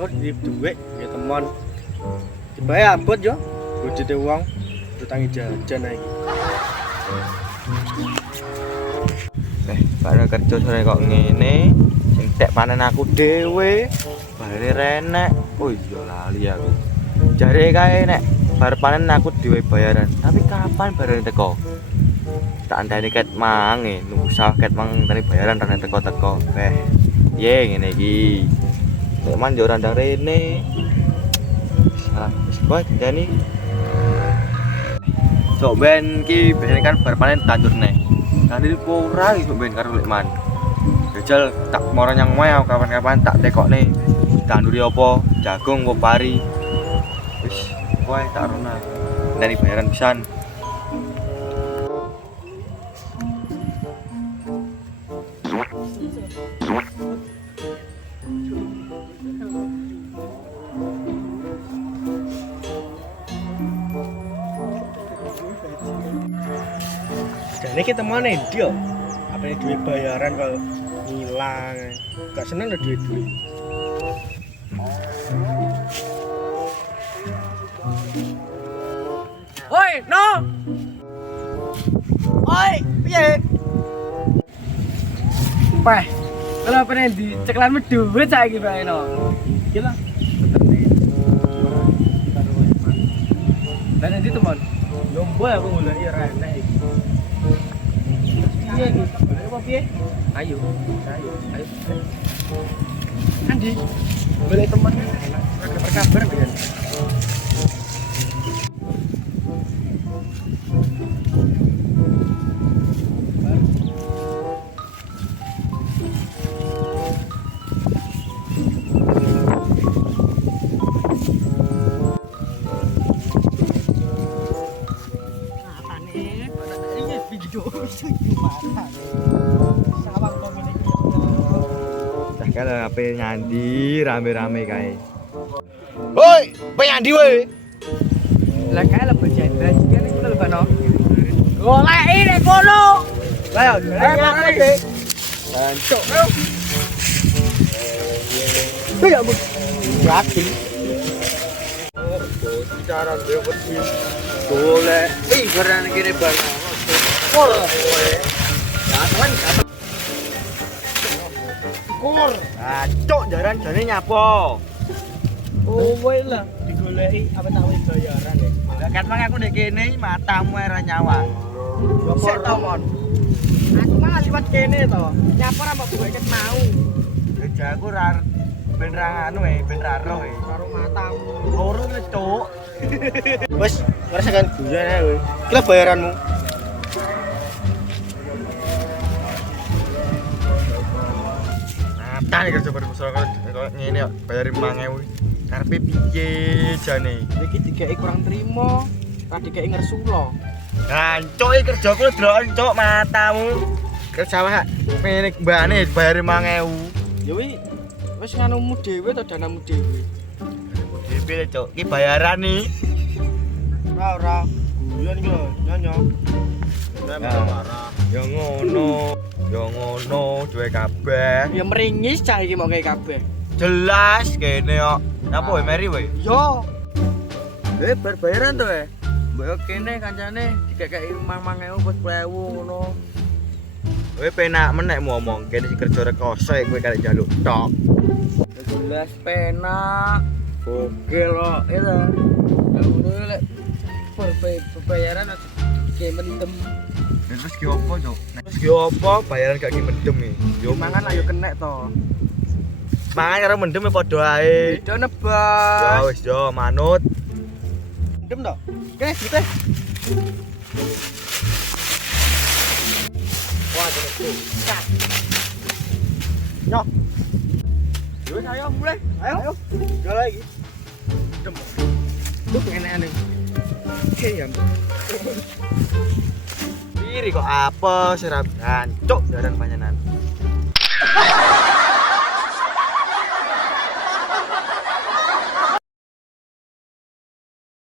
aku di duit ya teman. Coba ya abot yo. Budite wong utangi jajan ae. Baru kerja sore kok ngene, sing tek panen aku dhewe, bare renek. Oh iya lali aku. Jare kae nek bar panen aku dhewe bayaran. Tapi kapan bareng teko? Tak andani ket mang nunggu sawah ket mang tani bayaran rene teko-teko. Piye ngene iki? Nek man yo randang rene. Salah wis kowe dani. Sok ben ki biasane kan bar panen tandurne. Nanti ora iso ben karo Lekman. Jajal tak moro nyang omahe kapan-kapan tak tekokne tanduri apa, jagung apa pari. Wis kowe tak rono. Ndani bayaran pisan. Jane ki temane ndi yo? Apane duit bayaran kok ngilang. Gak seneng lho duit-duit. Oi, no. Oi, piye? Peh. Kalau pengen di ceklanmu duit saiki bae no. Iki lho. Dan nanti teman, lomba aku ngulai renek iki. Iya iki, boleh apa piye? Ayo. Andi, boleh teman enak, berkabar biyen. Kalau HP nyandi rame-rame kae. Woi, penyandi woi. Lah kae lho bejendran iki nek ngono lho Bano. Goleki nek kono. Lah yo, iki. Jancuk. Ya ampun. Yakin. Cara beweti. Golek. Gorane kene Bano. Pol. Jangan kur. Ah, cuk jaran jane nyapo? Oh, wae lah digoleki apa tak wis bayaran ya. Lah kan mang aku ndek kene matamu ora nyawang. Sik to, Mon. Aku mah liwat kene to. Nyapa ra mbok ket mau. Jago ra ben ra anu ben ra roh Karo matamu. Loro le cuk. Wes, rasakan guyon ae kowe. Iki lah bayaranmu. Tani kerja pada masyarakat kalau ngene kok bayarin 5.000. Karepe piye jane? Iki dikeki kurang trimo, ra dikeki ngersulo. Gancuk iki kerjaku delok cuk matamu. Kerja wae ngene mbane bayarin 5.000. Ya wis nganumu dhewe to danamu dhewe. Dhewe le cuk, iki bayaran nih. Ora. Guyon iki lho, nyonyo. Ya ngono, duwe kabeh. Ya meringis cah iki mok kabeh. Jelas kene kok. Napa wae meri wae? Yo. Bar bayaran to mbok kene kancane dikekeki 5.000 ngono. Kowe penak menek ngomong kene kerja rekoso kowe kali njaluk tok. Jelas penak. Gokil kok itu. Ya ngono lek bayaran kayak mendem. Terus ki opo, Cuk? Terus ki opo bayaran gak ki mendem iki? Yo mangan ayo kenek to. Mangan karo mendem padha ae. Beda nebas. Ya wis yo manut. Mendem to. Oke, gitu. Wah, terus. Nyok. Yuk ayo mulai. Ayo. Jalan lagi. Mendem. Tuh enak-enak. Oke ya. Iri kok apa seraban cuk jaran panjenengan.